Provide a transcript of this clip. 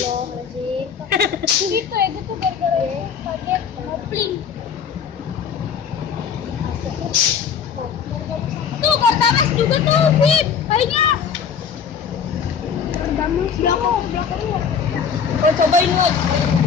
Itu ya gitu gara-gara itu kaget ngopling. Tuh Gardames juga tuh, Bib. Kayaknya. Gardames belakang. Oh, cobain, Wak.